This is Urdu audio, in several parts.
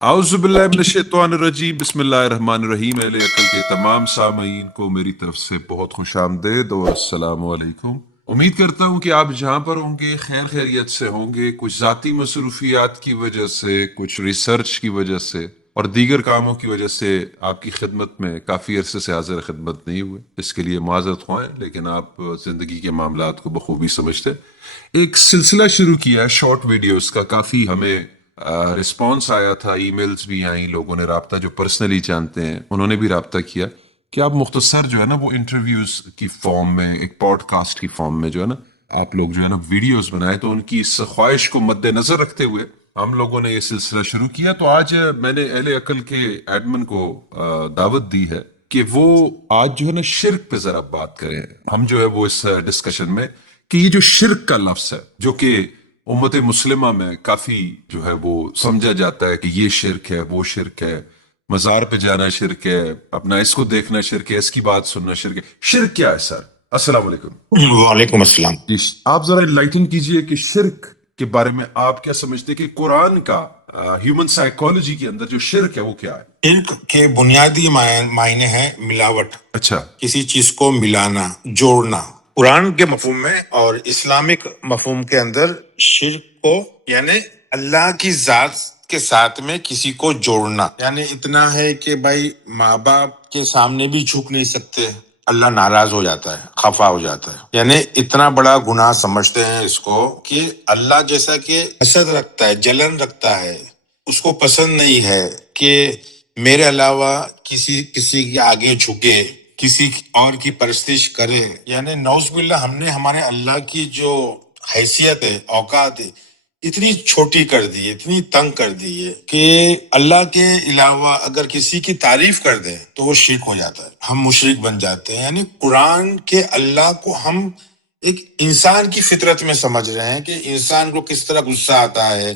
اعوذ باللہ من الشیطان الرجیم، بسم اللہ الرحمن الرحیم۔ اہل عقل کے تمام سامعین کو میری طرف سے بہت خوش آمدید اور السلام علیکم۔ امید کرتا ہوں کہ آپ جہاں پر ہوں گے خیر خیریت سے ہوں گے۔ کچھ ذاتی مصروفیات کی وجہ سے، کچھ ریسرچ کی وجہ سے اور دیگر کاموں کی وجہ سے آپ کی خدمت میں کافی عرصے سے حاضر خدمت نہیں ہوئے، اس کے لیے معذرت خواہیں، لیکن آپ زندگی کے معاملات کو بخوبی سمجھتے ہیں۔ ایک سلسلہ شروع کیا ہے شارٹ ویڈیوز کا، کافی ہمیں رسپانس آیا تھا، ای میلز بھی آئیں، لوگوں نے رابطہ جو پرسنلی جانتے ہیں انہوں نے بھی رابطہ کیا کہ آپ مختصر جو ہے نا وہ انٹرویوز کی فارم میں، ایک پوڈ کاسٹ کی فارم میں جو ہے نا آپ لوگ جو ہے نا ویڈیوز بنائے۔ تو ان کی اس خواہش کو مد نظر رکھتے ہوئے ہم لوگوں نے یہ سلسلہ شروع کیا۔ تو آج میں نے اہل عقل کے ایڈمن کو دعوت دی ہے کہ وہ آج جو ہے نا شرک پہ ذرا بات کریں۔ ہم جو ہے وہ اس ڈسکشن میں کہ یہ جو شرک کا لفظ ہے، جو کہ امت مسلمہ میں کافی جو ہے وہ سمجھا جاتا ہے کہ یہ شرک ہے، وہ شرک ہے، مزار پہ جانا شرک ہے، اپنا اس کو دیکھنا شرک ہے، اس کی بات سننا شرک ہے۔ شرک کیا ہے سر؟ السلام علیکم وعلیکم السلام۔ جی۔ آپ ذرا انلائٹن کیجئے کہ شرک کے بارے میں آپ کیا سمجھتے کہ قرآن کا ہیومن سائیکالوجی کے اندر جو شرک ہے وہ کیا ہے؟ شرک کے بنیادی معنی ہے ملاوٹ، اچھا، کسی چیز کو ملانا، جوڑنا۔ قرآن کے مفہوم میں اور اسلامک مفہوم کے اندر شرک کو یعنی اللہ کی ذات کے ساتھ میں کسی کو جوڑنا، یعنی اتنا ہے کہ بھائی ماں باپ کے سامنے بھی جھک نہیں سکتے، اللہ ناراض ہو جاتا ہے، خفا ہو جاتا ہے، یعنی اتنا بڑا گناہ سمجھتے ہیں اس کو کہ اللہ جیسا کہ حسد رکھتا ہے، جلن رکھتا ہے، اس کو پسند نہیں ہے کہ میرے علاوہ کسی کے آگے جھکے، کسی اور کی پرستش کرے، یعنی نعوذ باللہ ہم نے ہمارے اللہ کی جو حیثیت ہے، اوقات ہے، اتنی چھوٹی کر دی ہے، اتنی تنگ کر دی ہے کہ اللہ کے علاوہ اگر کسی کی تعریف کر دیں تو وہ شرک ہو جاتا ہے، ہم مشرک بن جاتے ہیں۔ یعنی قرآن کے اللہ کو ہم ایک انسان کی فطرت میں سمجھ رہے ہیں کہ انسان کو کس طرح غصہ آتا ہے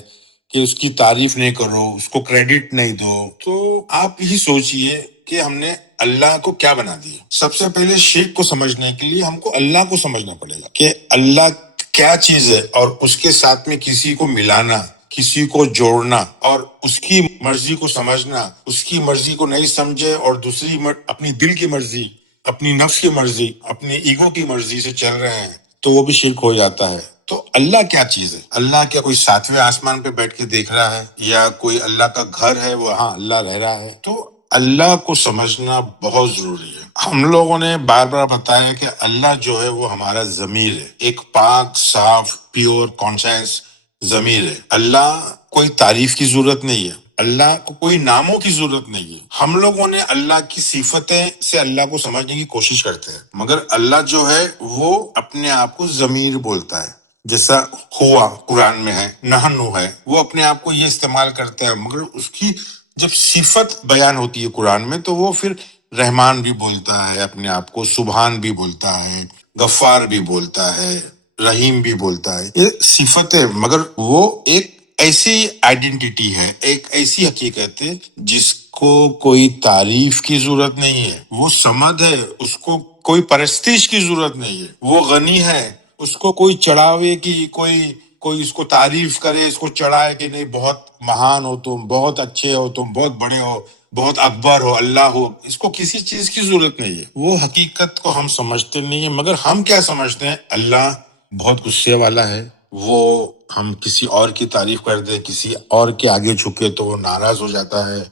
کہ اس کی تعریف نہیں کرو، اس کو کریڈٹ نہیں دو۔ تو آپ یہی سوچئے کہ ہم نے اللہ کو کیا بنا دیا۔ سب سے پہلے شرک کو سمجھنے کے لیے ہم کو اللہ کو سمجھنا پڑے گا کہ اللہ کیا چیز ہے، اور اس کے ساتھ میں کسی کو ملانا، کسی کو جوڑنا اور اس کی مرضی کو سمجھنا، اس کی مرضی کو نہیں سمجھے اور دوسری اپنی دل کی مرضی، اپنی نفس کی مرضی، اپنی ایگو کی مرضی سے چل رہے ہیں تو وہ بھی شرک ہو جاتا ہے۔ تو اللہ کیا چیز ہے؟ اللہ کیا کوئی ساتویں آسمان پہ بیٹھ کے دیکھ رہا ہے، یا کوئی اللہ کا گھر ہے وہاں اللہ رہ رہا ہے؟ تو اللہ کو سمجھنا بہت ضروری ہے۔ ہم لوگوں نے بار بار بتایا کہ اللہ جو ہے وہ ہمارا ضمیر ہے، ایک پاک صاف پیور کانشنس ضمیر ہے۔ اللہ کوئی تعریف کی ضرورت نہیں ہے، اللہ کو کوئی ناموں کی ضرورت نہیں ہے۔ ہم لوگوں نے اللہ کی صفتیں سے اللہ کو سمجھنے کی کوشش کرتے ہیں، مگر اللہ جو ہے وہ اپنے آپ کو ضمیر بولتا ہے، جیسا ہوا قرآن میں ہے، نحنو ہے، وہ اپنے آپ کو یہ استعمال کرتا ہے، مگر اس کی جب صفت بیان ہوتی ہے قرآن میں تو وہ پھر رحمان بھی بولتا ہے اپنے آپ کو، سبحان بھی بولتا ہے، غفار بھی بولتا ہے، رحیم بھی بولتا ہے۔ یہ صفت ہے، مگر وہ ایک ایسی آئیڈینٹی ہے، ایک ایسی حقیقت ہے جس کو کوئی تعریف کی ضرورت نہیں ہے۔ وہ صمد ہے، اس کو کوئی پرستش کی ضرورت نہیں ہے۔ وہ غنی ہے، اس کو کوئی چڑھاوے کی، کوئی اس کو تعریف کرے، اس کو چڑھائے کہ نہیں بہت مہان ہو تم، بہت اچھے ہو تم، بہت بڑے ہو، بہت اکبر ہو، اللہ ہو، اس کو کسی چیز کی ضرورت نہیں ہے۔ وہ حقیقت کو ہم سمجھتے نہیں ہیں، مگر ہم کیا سمجھتے ہیں؟ اللہ بہت غصے والا ہے، وہ ہم کسی اور کی تعریف کر دیں، کسی اور کے آگے جھکے تو وہ ناراض ہو جاتا ہے،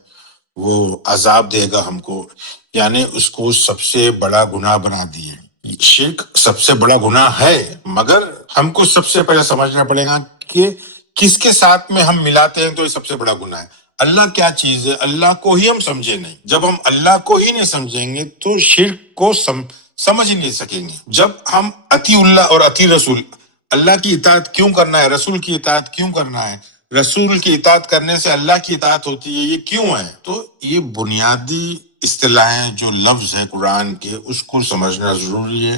وہ عذاب دے گا ہم کو، یعنی اس کو سب سے بڑا گناہ بنا دیے۔ شرک سب سے بڑا گناہ ہے، مگر ہم کو سب سے پہلے سمجھنا پڑے گا کہ کس کے ساتھ میں ہم ملاتے ہیں تو یہ سب سے بڑا گناہ ہے۔ اللہ کیا چیز ہے، اللہ کو ہی ہم سمجھے نہیں۔ جب ہم اللہ کو ہی نہیں سمجھیں گے تو شرک کو سمجھ ہی نہیں سکیں گے۔ جب ہم اطیع اللہ اور اطیع رسول، اللہ کی اطاعت کیوں کرنا ہے، رسول کی اطاعت کیوں کرنا ہے، رسول کی اطاعت کرنے سے اللہ کی اطاعت ہوتی ہے، یہ کیوں ہے؟ تو یہ بنیادی اصطلاحیں جو لفظ ہے قرآن کے، اس کو سمجھنا ضروری ہے۔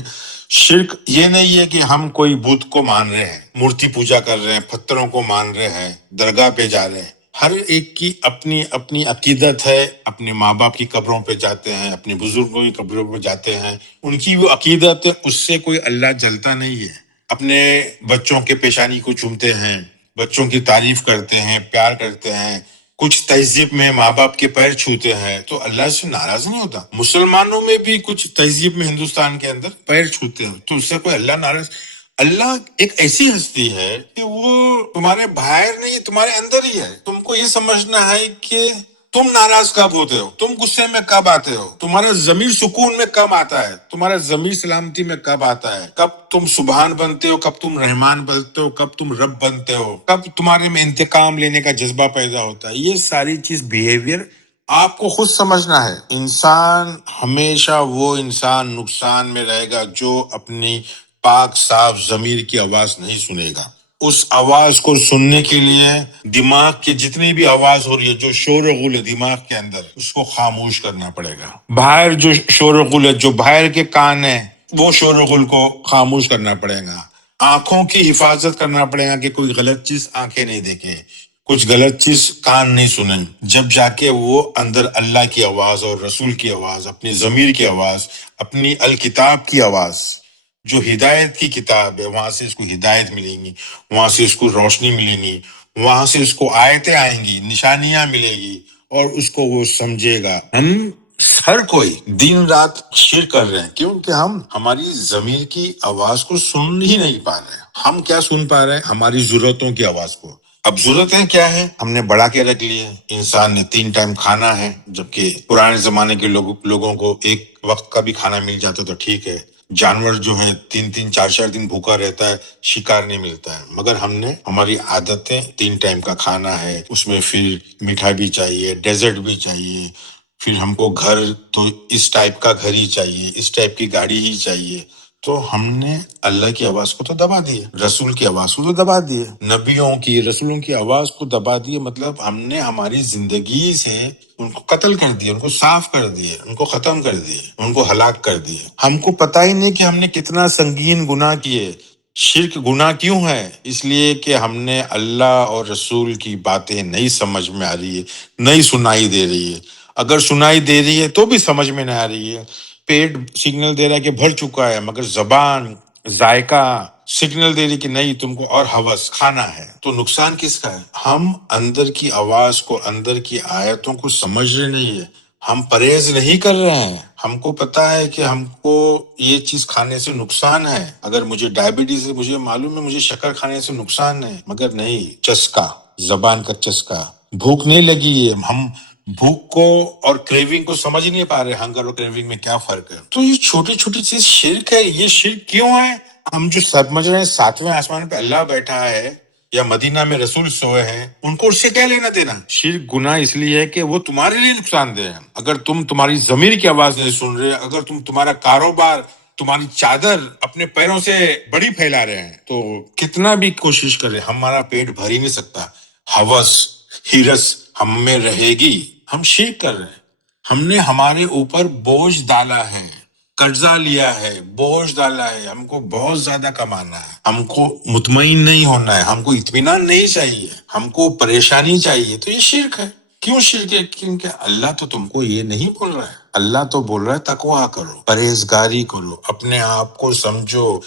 شرک یہ نہیں ہے کہ ہم کوئی بت کو مان رہے ہیں، مورتی پوجا کر رہے ہیں، پتھروں کو مان رہے ہیں، درگاہ پہ جا رہے ہیں۔ ہر ایک کی اپنی اپنی عقیدت ہے، اپنے ماں باپ کی قبروں پہ جاتے ہیں، اپنے بزرگوں کی قبروں پہ جاتے ہیں، ان کی وہ عقیدت ہے، اس سے کوئی اللہ جلتا نہیں ہے۔ اپنے بچوں کے پیشانی کو چومتے ہیں، بچوں کی تعریف کرتے ہیں، پیار کرتے ہیں، کچھ تہذیب میں ماں باپ کے پیر چھوتے ہیں تو اللہ سے ناراض نہیں ہوتا. مسلمانوں میں بھی کچھ تہذیب میں ہندوستان کے اندر پیر چھوتے ہیں تو اس سے کوئی اللہ ناراض. اللہ ایک ایسی ہستی ہے کہ وہ تمہارے باہر نہیں تمہارے اندر ہی ہے. تم کو یہ سمجھنا ہے کہ تم ناراض کب ہوتے ہو, تم غصے میں کب آتے ہو, تمہارا ضمیر سکون میں کب آتا ہے, تمہارا ضمیر سلامتی میں کب آتا ہے, کب تم سبحان بنتے ہو, کب تم رحمان بنتے ہو, کب تم رب بنتے ہو, کب تمہارے میں انتقام لینے کا جذبہ پیدا ہوتا ہے. یہ ساری چیز بیہیویئر آپ کو خود سمجھنا ہے. انسان ہمیشہ وہ انسان نقصان میں رہے گا جو اپنی پاک صاف ضمیر کی آواز نہیں سنے گا. اس آواز کو سننے کے لیے دماغ کی جتنی بھی آواز ہو رہی ہے, جو شور و غل ہے دماغ کے اندر, اس کو خاموش کرنا پڑے گا. باہر جو شور و غل ہے, جو باہر کے کان ہیں, وہ شور و غل کو خاموش کرنا پڑے گا. آنکھوں کی حفاظت کرنا پڑے گا کہ کوئی غلط چیز آنکھیں نہیں دیکھے, کچھ غلط چیز کان نہیں سنیں. جب جا کے وہ اندر اللہ کی آواز اور رسول کی آواز, اپنی ضمیر کی آواز, اپنی الکتاب کی آواز, جو ہدایت کی کتاب ہے, وہاں سے اس کو ہدایت ملے گی, وہاں سے اس کو روشنی ملے گی, وہاں سے اس کو آیتیں آئیں گی, نشانیاں ملے گی, اور اس کو وہ سمجھے گا. ہم ہر کوئی دن رات شرک کر رہے ہیں کیونکہ ہم ہماری ضمیر کی آواز کو سن ہی نہیں پا رہے. ہم کیا سن پا رہے ہیں؟ ہماری ضرورتوں کی آواز کو. اب ضرورتیں کیا ہے ہم نے بڑھا کے رکھ لی ہے. انسان نے 3 ٹائم کھانا ہے, جبکہ پرانے زمانے کے لوگوں کو ایک وقت کا بھی کھانا مل جاتا تو ٹھیک ہے. جانور جو ہے 3 4 دن بھوکا رہتا ہے, شکار نہیں ملتا ہے. مگر ہم نے ہماری عادتیں 3 ٹائم کا کھانا ہے, اس میں پھر میٹھا بھی چاہیے, ڈیزرٹ بھی چاہیے, پھر ہم کو گھر تو اس ٹائپ کا گھر ہی چاہیے, اس ٹائپ کی گاڑی ہی چاہیے. تو ہم نے اللہ کی آواز کو تو دبا دیے, رسول کی آواز کو تو دبا دیے, نبیوں کی رسولوں کی آواز کو دبا دیے. مطلب ہم نے ہماری زندگی سے ان کو قتل کر دیے, ان کو صاف کر دیے, ان کو ختم کر دیے, ان کو ہلاک کر دیے. ہم کو پتہ ہی نہیں کہ ہم نے کتنا سنگین گناہ کیے. شرک گناہ کیوں ہے؟ اس لیے کہ ہم نے اللہ اور رسول کی باتیں نہیں سمجھ میں آ رہی ہے, نہیں سنائی دے رہی ہے. اگر سنائی دے رہی ہے تو بھی سمجھ میں نہ آ رہی ہے. پیٹ سگنل دے رہا ہے کہ بھر چکا ہے, مگر زبان ذائقہ سگنل دے رہی کہ نہیں, تم کو اور ہوس کھانا ہے. تو نقصان کس کا ہے؟ ہم اندر کی آواز کو, اندر کی آیتوں کو سمجھ رہے نہیں ہے. ہم پرہیز نہیں کر رہے ہیں. ہم کو پتا ہے کہ ہم کو یہ چیز کھانے سے نقصان ہے. اگر مجھے ڈائبٹیز ہے, مجھے معلوم ہے مجھے شکر کھانے سے نقصان ہے, مگر نہیں, چسکا, زبان کا چسکا, بھوک نہیں لگی ہے. ہم بھوک کو اور کریونگ کو سمجھ نہیں پا رہے, ہنگر اور کریونگ میں کیا فرق ہے. تو یہ چھوٹی چھوٹی چیز شرک ہے. یہ شرک کیوں ہے؟ ہم جو سمجھ رہے ہیں 7ویں آسمان پہ اللہ بیٹھا ہے یا مدینہ میں رسول سوئے ہیں, ان کو اس سے کیا لینا دینا؟ شرک گناہ اس لیے ہے کہ وہ تمہارے لیے نقصان دہ ہے. اگر تم تمہاری ضمیر کی آواز نہیں سن رہے, اگر تمہارا کاروبار, تمہاری چادر اپنے پیروں سے بڑی پھیلا رہے ہیں, تو کتنا بھی کوشش کرے ہمارا پیٹ بھر ہی نہیں سکتا. ہوس, ہرس ہم میں رہے گی. ہم شرک کر رہے ہیں. ہم نے ہمارے اوپر بوجھ ڈالا ہے, قرضہ لیا ہے, بوجھ ڈالا ہے. ہم کو بہت زیادہ کمانا ہے, ہم کو مطمئن نہیں ہونا ہے, ہم کو اطمینان نہیں چاہیے, ہم کو پریشانی چاہیے. تو یہ شرک ہے. کیوں شرک ہے؟ کیونکہ اللہ تو تم کو یہ نہیں بول رہا ہے. اللہ تو بول رہا ہے تقویٰ کرو, پرہیزگاری کرو, اپنے آپ کو سمجھو,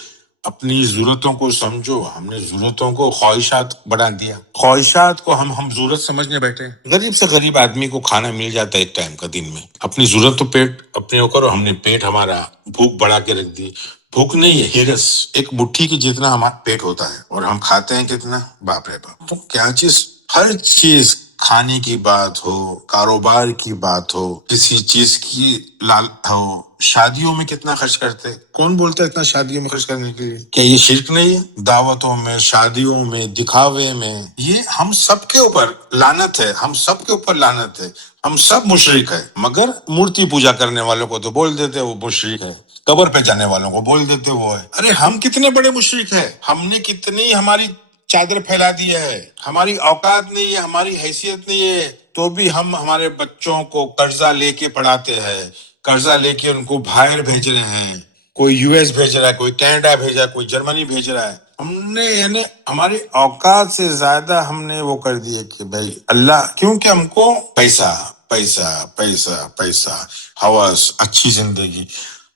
اپنی ضرورتوں کو سمجھو. ہم نے ضرورتوں کو خواہشات بنا دیا. خواہشات کو ہم ضرورت سمجھنے بیٹھے. غریب سے غریب آدمی کو کھانا مل جاتا ہے ایک ٹائم کا دن میں. اپنی ضرورت تو پیٹ اپنے وہ کرو. ہم نے پیٹ ہمارا بھوک بڑھا کے رکھ دی. بھوک نہیں ہے, ہرس. ایک مٹھی کی جتنا ہمارا پیٹ ہوتا ہے, اور ہم کھاتے ہیں کتنا, باپ رے باپ. تو کیا چیز, ہر چیز, کھانے کی بات ہو, کاروبار کی بات ہو, کسی چیز کی لال ہو, شادیوں میں کتنا خرچ کرتے. کون بولتا ہے اتنا شادیوں میں خرچ کرنے کے لیے؟ کیا یہ شرک نہیں ہے؟ دعوتوں میں, شادیوں میں, دکھاوے میں, یہ ہم سب کے اوپر لعنت ہے. ہم سب کے اوپر لعنت ہے. ہم سب مشرک ہے. مگر مورتی پوجا کرنے والوں کو تو بول دیتے وہ مشرک ہے, قبر پہ جانے والوں کو بول دیتے وہ ہے. ارے ہم کتنے بڑے مشرک ہے. ہم نے کتنی ہماری چادر پھیلا دی ہے. ہماری اوقات نہیں ہے, ہماری حیثیت نہیں ہے, تو بھی ہم ہمارے بچوں کو قرضہ لے کے پڑھاتے ہیں, قرضہ لے کے ان کو باہر بھیج رہے ہیں. کوئی یو ایس بھیج رہا ہے, کوئی کینیڈا بھیج رہا ہے, کوئی جرمنی بھیج رہا ہے. ہم نے یعنی ہماری اوقات سے زیادہ ہم نے وہ کر دیے کہ بھائی اللہ, کیونکہ ہم کو پیسہ پیسہ پیسہ پیسہ, ہوس, اچھی زندگی.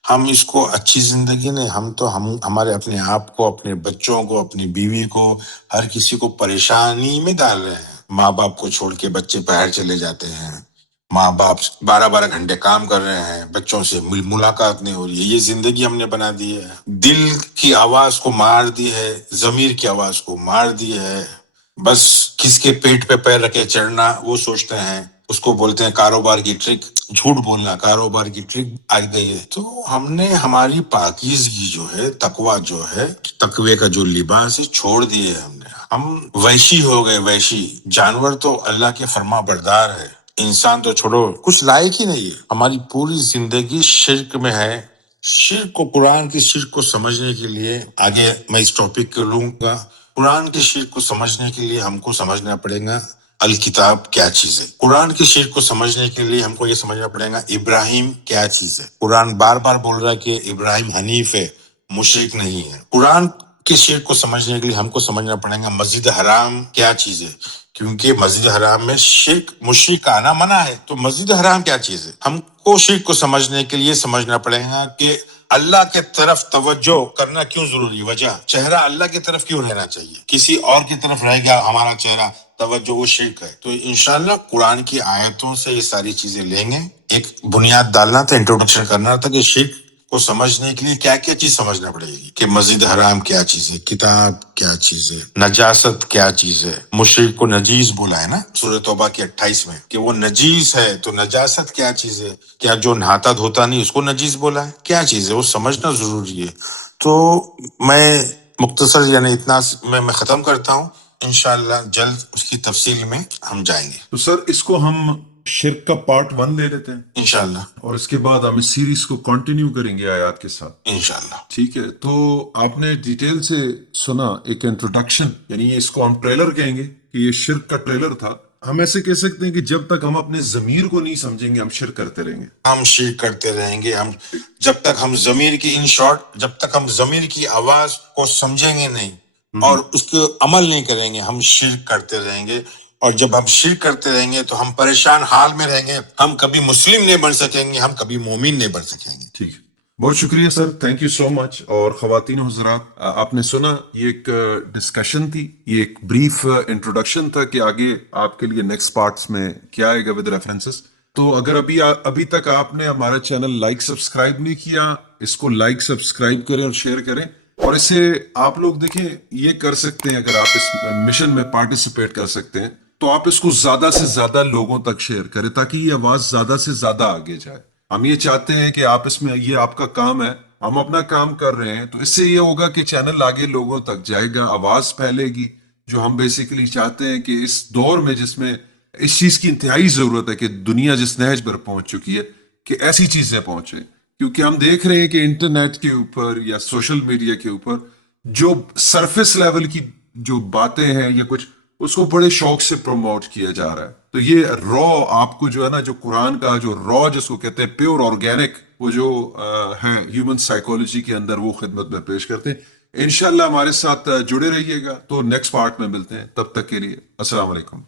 ہم اس کو اچھی زندگی نہیں, ہم ہمارے اپنے آپ کو, اپنے بچوں کو, اپنی بیوی کو, ہر کسی کو پریشانی میں ڈال رہے ہیں. ماں باپ کو چھوڑ کے بچے باہر چلے جاتے ہیں، ماں باپ 12 12 گھنٹے کام کر رہے ہیں، بچوں سے ملاقات نہیں ہو رہی ہے، یہ زندگی ہم نے بنا دی ہے، دل کی آواز کو مار دی ہے، ضمیر کی آواز کو مار دی ہے، بس کس کے پیٹ پہ پیر رکھے چڑھنا وہ سوچتے ہیں، اس کو بولتے ہیں کاروبار کی ٹرک، جھوٹ بولنا کاروبار کی ٹرک آ گئی ہے۔ تو ہم نے ہماری پاکیزگی جو ہے، تقوی جو ہے، تقوی کا جو لباس ہے چھوڑ دیے ہم نے، ہم وحشی ہو گئے، وحشی۔ جانور تو اللہ کے فرما بردار ہے، انسان تو چھوڑو کچھ لائق ہی نہیں ہے۔ ہماری پوری زندگی شرک میں ہے۔ شرک کو، قرآن کی شرک کو سمجھنے کے لیے، آگے میں اس ٹاپک کو لوں گا، قرآن کی شرک کو سمجھنے کے لیے ہم کو سمجھنا پڑے گا الکتاب کیا چیز ہے۔ قرآن کی شرک کو سمجھنے کے لیے ہم کو یہ سمجھنا پڑے گا ابراہیم کیا چیز ہے۔ قرآن بار بار بول رہا ہے کہ ابراہیم حنیف ہے، مشرک نہیں ہے۔ قرآن کے شرک کو سمجھنے کے لیے ہم کو سمجھنا پڑے گا مسجد حرام کیا چیز ہے، کیونکہ مسجد حرام میں شرک، مشرک آنا منع ہے، تو مسجد حرام کیا چیز ہے۔ ہم کو شرک کو سمجھنے کے لیے سمجھنا پڑے گا کہ اللہ کے طرف توجہ کرنا کیوں ضروری، وجہ، چہرہ اللہ کی طرف کیوں رہنا چاہیے، کسی اور کی طرف رہ گیا ہمارا چہرہ، توجہ وہ شرک ہے۔ تو انشاءاللہ قرآن کی آیتوں سے یہ ساری چیزیں لیں گے۔ ایک بنیاد ڈالنا تھا، انٹروڈکشن کرنا تھا کہ شرک کو سمجھنے کے لیے کیا کیا چیز سمجھنا پڑے گی، کہ مسجد حرام کیا چیز ہے، کتاب کیا چیز ہے، نجاست کیا چیز ہے۔ مشرک کو نجیس بولا ہے نا سورہ توبہ کی 28 میں، کہ وہ نجیس ہے، تو نجاست کیا چیز ہے، کیا جو نہاتا دھوتا نہیں اس کو نجیس بولا ہے، کیا چیز ہے، وہ سمجھنا ضروری ہے۔ تو میں مختصر یعنی اتنا میں ختم کرتا ہوں، انشاءاللہ جلد اس کی تفصیل میں ہم جائیں گے تو سر اس کو ہم شرک کا پارٹ 1 لے لیتے ہیں، انشاءاللہ، اور اس کے بعد ہم اس سیریز کو کنٹینیو کریں گے آیات کے ساتھ۔ انشاءاللہ۔ ٹھیک ہے، تو آپ نے ڈیٹیل سے سنا ایک انٹروڈکشن، یعنی اس کو ہم ٹریلر کہیں گے کہ یہ شرک کا ٹریلر تھا۔ ہم ایسے کہہ سکتے ہیں کہ جب تک ہم اپنے ضمیر کو نہیں سمجھیں گے ہم شرک کرتے رہیں گے۔ ہم شرک کرتے رہیں گے، ہم جب تک ہم ضمیر کی، ان شارٹ، جب تک ہم ضمیر کی آواز کو سمجھیں گے نہیں اور اس کے عمل نہیں کریں گے، ہم شرک کرتے رہیں گے۔ اور جب ہم شرک کرتے رہیں گے تو ہم پریشان حال میں رہیں گے، ہم کبھی مسلم نہیں بن سکیں گے، ہم کبھی مومن نہیں بن سکیں گے۔ ٹھیک ہے، بہت شکریہ سر، تھینک یو سو مچ۔ اور خواتین و حضرات، آپ نے سنا، یہ ایک ڈسکشن تھی، یہ ایک بریف انٹروڈکشن تھا کہ آگے آپ کے لیے نیکسٹ پارٹس میں کیا آئے گا ود ریفرنسز۔ تو اگر ابھی تک آپ نے ہمارا چینل لائک سبسکرائب نہیں کیا، اس کو لائک سبسکرائب کریں اور شیئر کریں، اور اسے آپ لوگ دیکھیں یہ کر سکتے ہیں، اگر آپ اس مشن میں پارٹیسپیٹ کر سکتے ہیں تو آپ اس کو زیادہ سے زیادہ لوگوں تک شیئر کریں تاکہ یہ آواز زیادہ سے زیادہ آگے جائے۔ ہم یہ چاہتے ہیں کہ آپ اس میں، یہ آپ کا کام ہے، ہم اپنا کام کر رہے ہیں، تو اس سے یہ ہوگا کہ چینل آگے لوگوں تک جائے گا، آواز پھیلے گی، جو ہم بیسیکلی چاہتے ہیں کہ اس دور میں جس میں اس چیز کی انتہائی ضرورت ہے کہ دنیا جس نہج پر پہنچ چکی ہے کہ ایسی چیزیں پہنچے، کیونکہ ہم دیکھ رہے ہیں کہ انٹرنیٹ کے اوپر یا سوشل میڈیا کے اوپر جو سرفیس لیول کی جو باتیں ہیں یا کچھ، اس کو بڑے شوق سے پروموٹ کیا جا رہا ہے۔ تو یہ را آپ کو جو ہے نا، جو قرآن کا جو را جس کو کہتے ہیں پیور آرگینک، وہ جو ہے ہیومن سائیکولوجی کے اندر، وہ خدمت میں پیش کرتے ہیں۔ انشاءاللہ ہمارے ساتھ جڑے رہیے گا، تو نیکسٹ پارٹ میں ملتے ہیں، تب تک کے لیے السلام علیکم۔